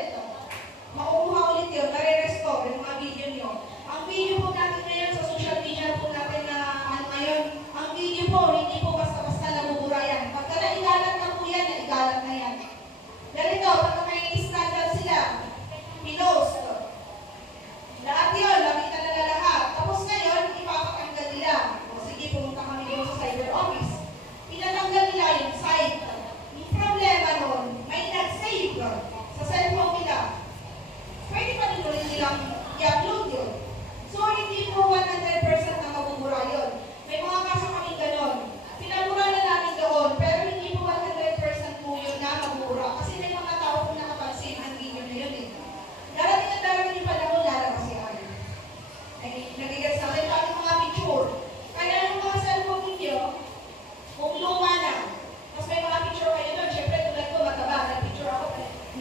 Makukuha ulit yun, nare-restore yung mga video nyo. Ang video po natin ngayon sa social media po natin na ngayon, ang video po, hindi po basta-basta nabubura yan. Pagka naigalat na po yan, naigalat na yan. Ganito, pagka may scandal sila, pinost. Lahat yun, nakita na lahat. Tapos ngayon, ipapatanggal nila. O sige, pumunta kami doon sa cyber office. Pinatanggal nila yung site. Yung problema nun, may nag-save sa cellphone nila. Pwede pa rin ulit nilang i-upload yun. So, hindi po 100% na mabubura yun. May mga kaso kaming ganon. Pinabura na namin doon, pero hindi po 100% po yun na mabubura. Kasi may mga tao po nakapansin ang video na yun eh. Darating yung panahon, lalabas yan. Nagigets namin pa yung mga picture. Kaya yung mga cellphone ninyo, kung luma na, mas may mga picture kayo doon, syempre tulad ko, mataba, nag-picture ako,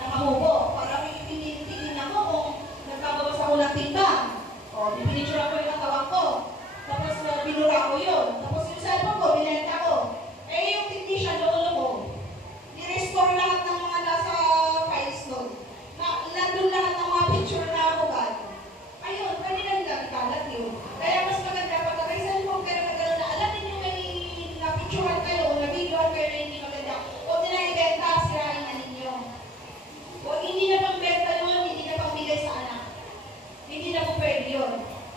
nakahubo. Para may ipinilin ako kung nagbabawas ako ng timbang. O, pinicture ako yung katawan ko. Tapos binura ko yun. Tapos yung cellphone ko, binenta ko. Eh, yung technician, lolo ko, ni-restore lahat ng mga nasa files nun. Nandun lahat ng mga picture na ako ba? Ayun, pwede na nila ikalat yun. Kaya mas maganda pag may cellphone kayo na gano'n na alam ninyo may na-picturean kayo o na-videoan kayo na hindi maganda. Huwag nila ibenta, sirain na ninyo. Huwag hindi na pang-benta yun, hindi na pang-bigay sa anak. Hindi na po pwede yun.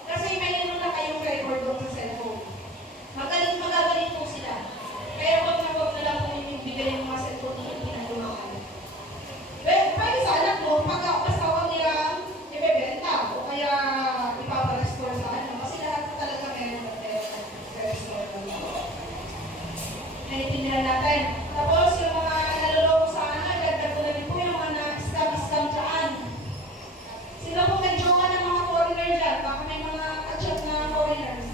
Kasi mayroon na kayong record doon sa cellphone. Magagaling po sila. Kaya huwag na lang po yung bigay yung mga cellphone na yung pinagawakan. Pwede sa anak mo, pagka-asawa nila ibebenta o kaya ipaparestore sa ano. Kasi lahat talaga meron na restore na. Naiintindihan natin. Tapos yung mga naloloko sa ano, dagdag ko na rin po yung mga na-scam dyan. Sila po may jowa ng mga foreigner dyan. Baka may mga kachat na foreigners.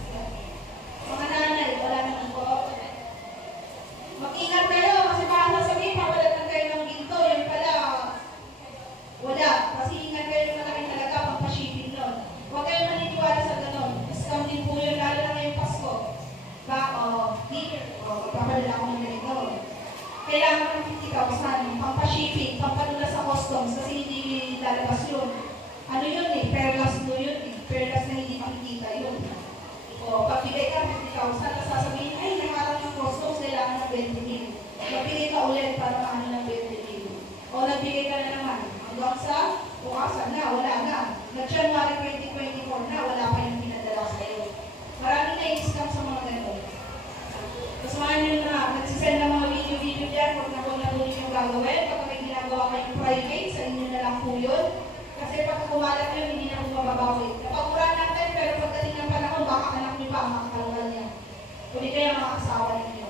gagawin. Kapag may ginagawa kayong private, sa inyo na lang po yun. Kasi pag kumalat yun, hindi na po mababawi. Napagura natin, pero pagdating ng panahon, baka anak niyo pa ang makakalungan niya. Kundi kaya mga asawa ninyo.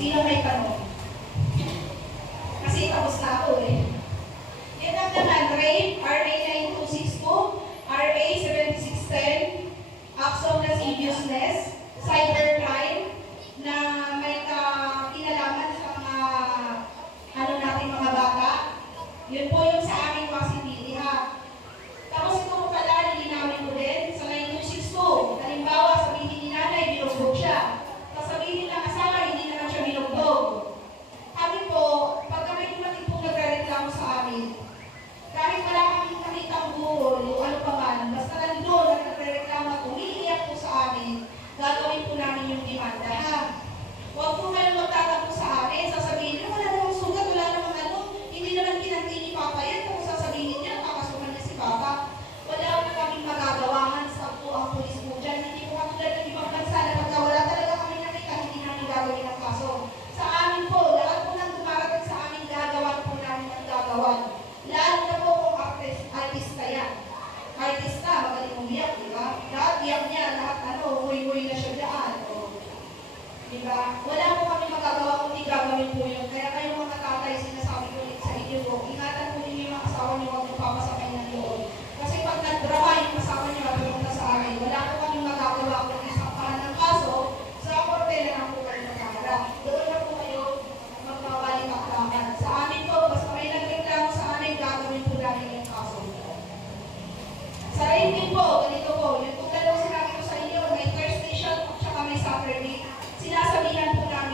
Sino may tanong? Kasi tapos na ako eh. Yan ang naman, rape, RA 9262, RA 7610, acts of lasciviousness, cybercrime, na may kinalaman sa mga, natin mga bata. Yun po yung sa aming possibility ha. Tapos ito po pala, nilinawin ko din sa 9262. Halimbawa, sabihin ni nanay, binugbog siya. Sabihin ng asawa, hindi naman siya binugbog. Kami po, pag kami dumating po nagre-reklamo sa amin, kahit wala kami nakitang guro, o ano pa man, basta nandun at nagre-reklamo at umiiyak po sa amin, gagawin po namin yung demanda ha. Huwag po kayong magtatanong sa amin, sasabihin niyo, wala namang sugat, wala namang ano, hindi naman kinanti ni Papa yan, kung sasabihin niya, kakasukan niya si Papa. Wala na kaming magagawahan sa po ang pulis po dyan. Hindi po katulad ng ibang bansa na pagka wala talaga kami nakita, hindi namin gagawin ang kaso. Sa amin po, lahat po nang dumarating sa amin, gagawan po namin ang gagawan. Lalo na po kung artista yan. Artista, magaling umiyak, di ba? Lahat iyak niya, lahat huy-huy na siya dyan. Di ba? Wala po kami magagawa kung di gagawin po yun. Kaya kayong mga tatay, sinasabi ko ulit sa inyo po, ingatan po ninyo yung mga asawa niyo, huwag magpapasakay ng loob. Kasi pag nagdrama yung asawa niyo at pumunta sa akin, wala po kami magagawa kung isampahan ng kaso, sa korte na lang po kayo magkaharap. Doon na po kayo magpapalik-aklakan. Sa amin po, basta may nagreklamo sa amin, gagawin po namin yung kaso. Sa rating po, ganito po, yung tulad ng sinabi ko sa inyo, may Thursday shot at saka may Saturday, sinasabihan po namin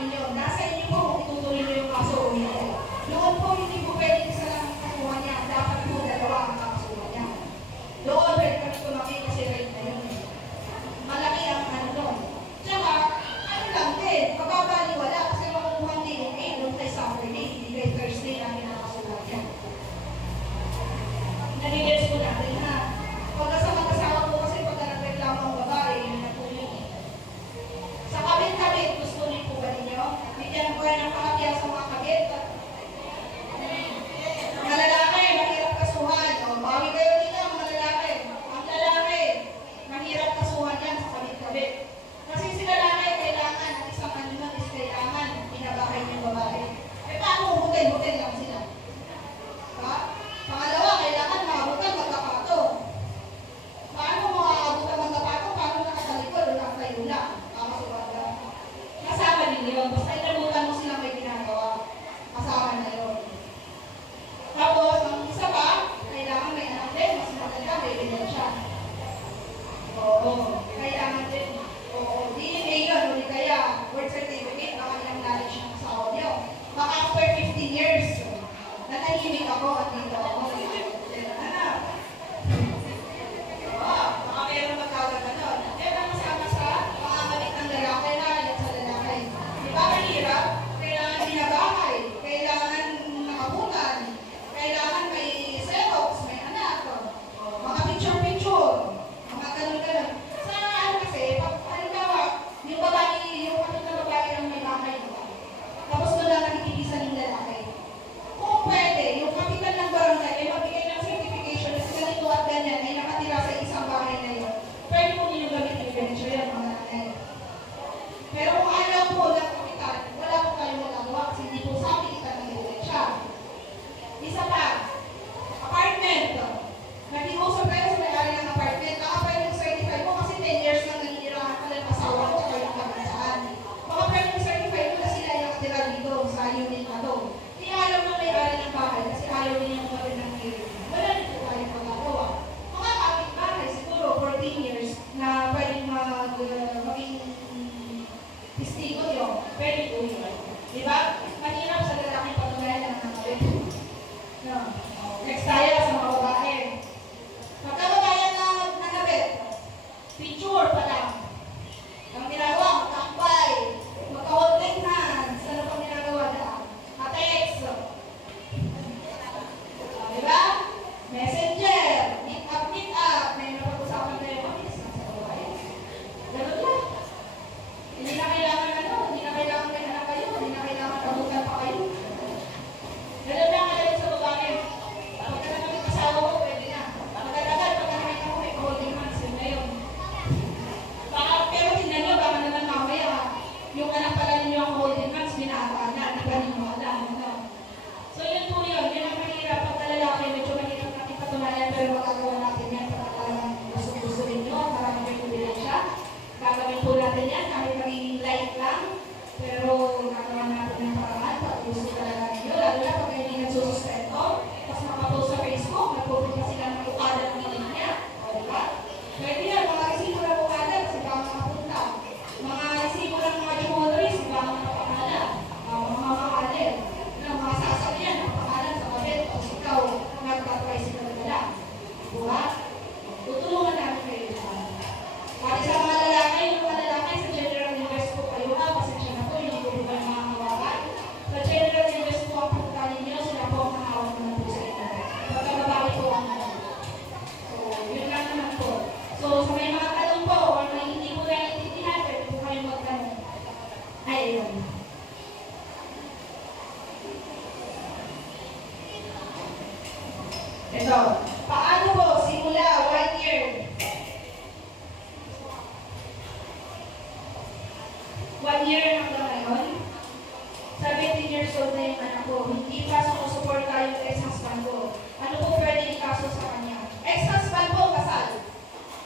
years old na yung anak ko. Hindi pa sumusuporta yung ex-husband ko. Ano po pwede ikaso sa kanya? Ex-husband ko, kasal.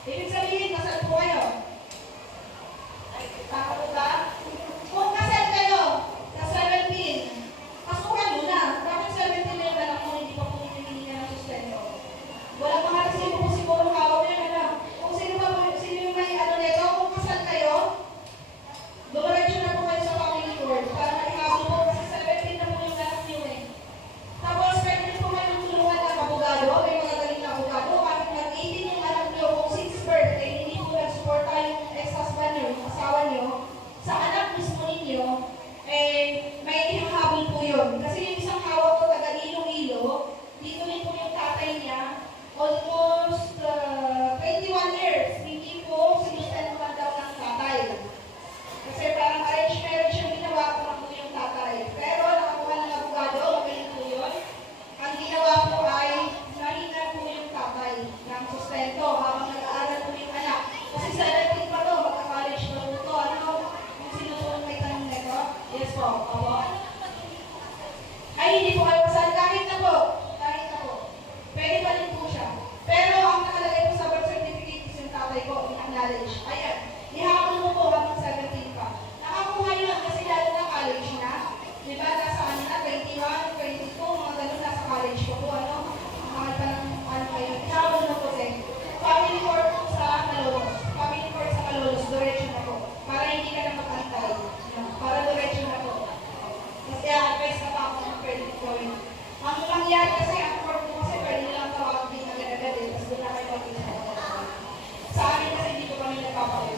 Ibig sabihin, kasal po kayo. Tama po ba? Kung kasal kayo, sa 17, kasuhan mo na. Bakit 17 na yung anak mo, hindi pa po hindi ka ng sustento? Wala pa nga kasi po siguro hawak na yan. Kung sino yung may ano nito, kung kasal kayo, dumiretso na po kayo sa family court para maihabol po kasi 17 na po yung anak niyo eh. Tapos pwede rin po kayo tulungan ng abogado, may magagaling na abogado, kahit nag-18 yung anak niyo kung 6 birthday, hindi po nag-supporta yung ex-husband niyo, yung asawa niyo, sa anak mismo ninyo, eh, may ihahabol po yun. Kasi yung isang hawak ko taga Iloilo, dito rin po yung tatay niya, almost 21 years, hindi po sinustentuhan daw ng tatay. Kasi parang arranged marriage yung ginawa ko na po yung tatay. Pero nakakuha ng abogado, magaling po yun. Ang ginawa po ay nahingan po yung tatay ng sustento habang nag-aaral po yung anak. Kasi 17 pa to, magka-college pa po to. Ano? Kung sino po may tanong nito? Yes po. Opo. Ay, hindi po kayo kasal. Kahit na po. Kahit na po. Pwede pa rin po siya. Pero ang nakalagay po sa birth certificate is yung tatay ko, i-acknowledge. Ayan. Ihabol mo po habang 17 pa. Nakakuha yun kasi lalo na college na. Diba, nasa ano na, 21, 22, mga ganun, nasa college ko po, ano? Mahal pa ng ano kayo. Ihabol mo po din. Family court po sa Malolos. Family court sa Malolos, diretso na po. Para hindi ka na magantay. Para diretso na po. Kasi advice na pa ako ng pwede gawin. Ang mangyari kasi, ang court po kasi pwede nilang tawag din agad-agad eh. Tapos doon na kayo mag-isa. Sa amin kasi hindi ko kami nagpapakita.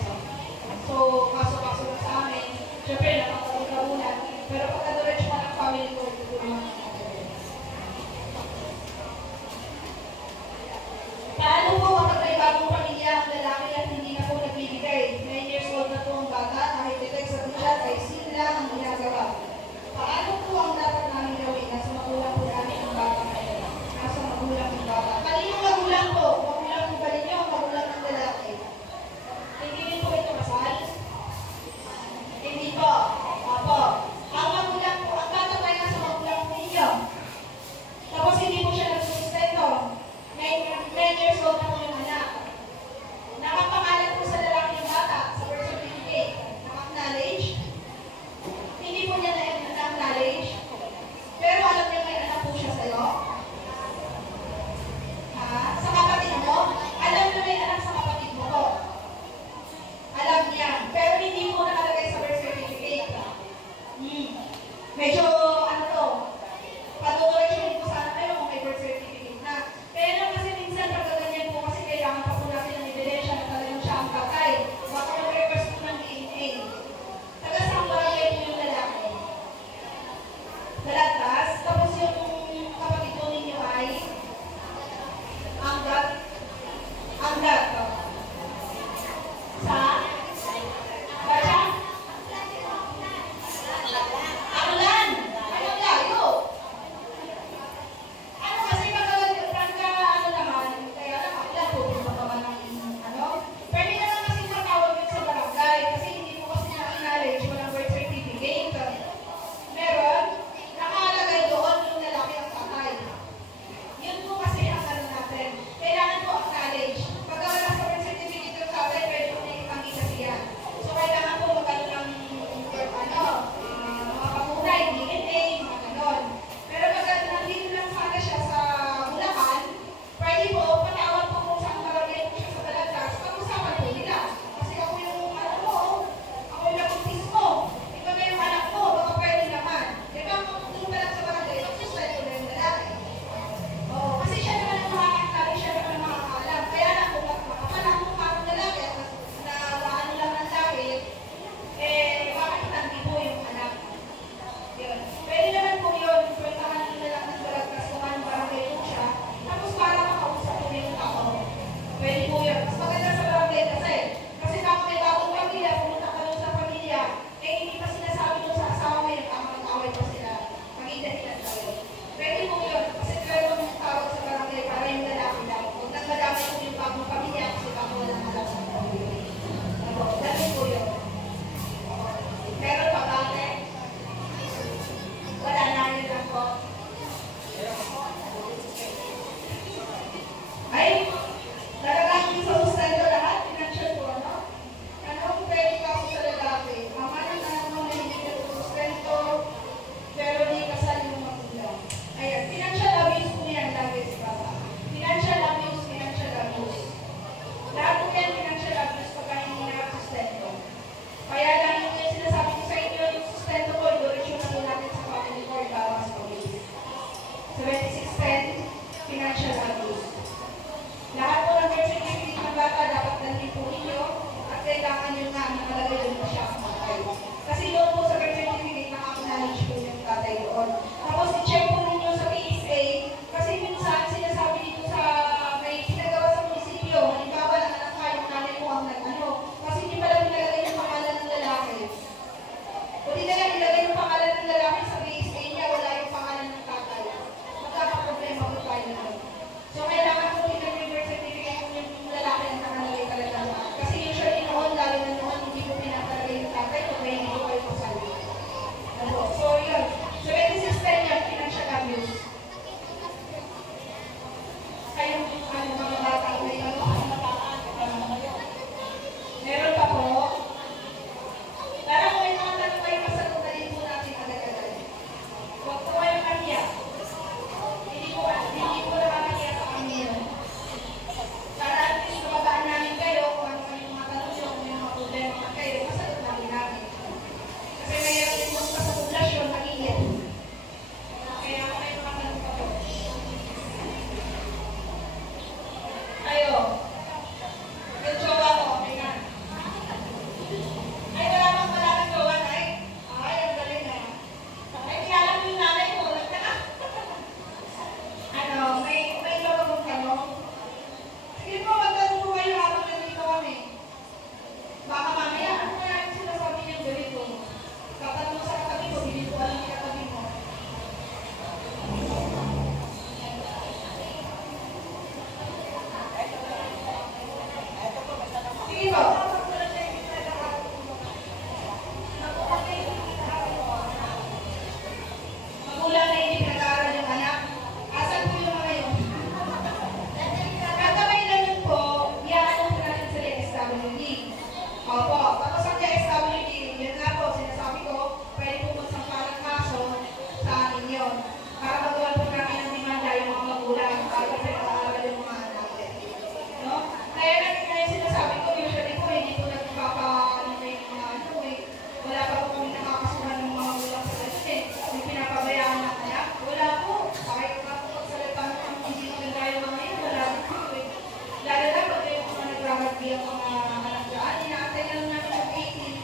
katabi ang mga anak dyan. Inaantay lang namin mag-18.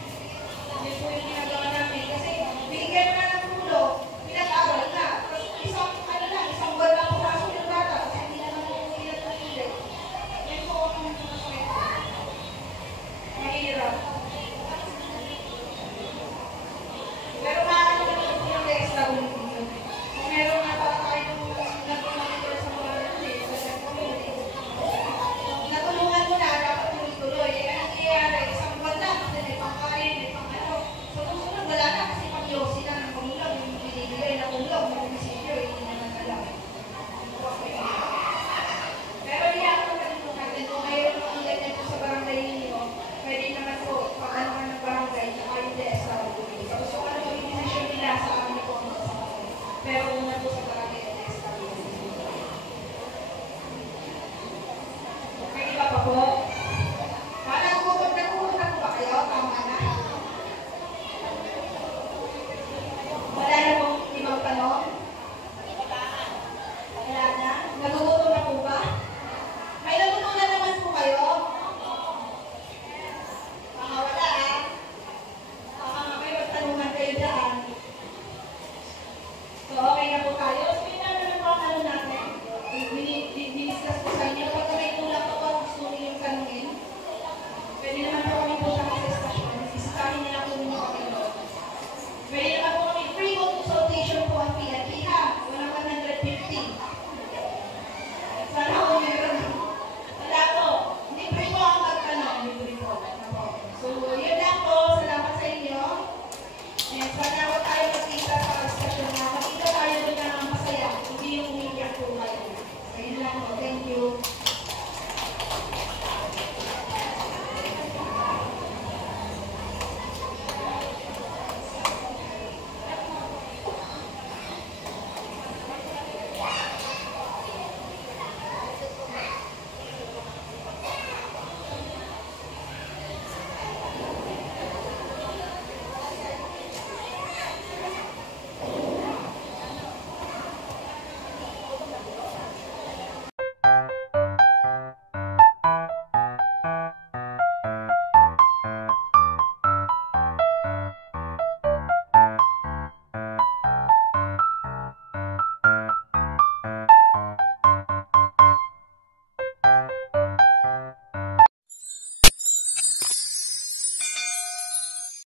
Hindi po yung ginagawa namin. Kasi binigyan naman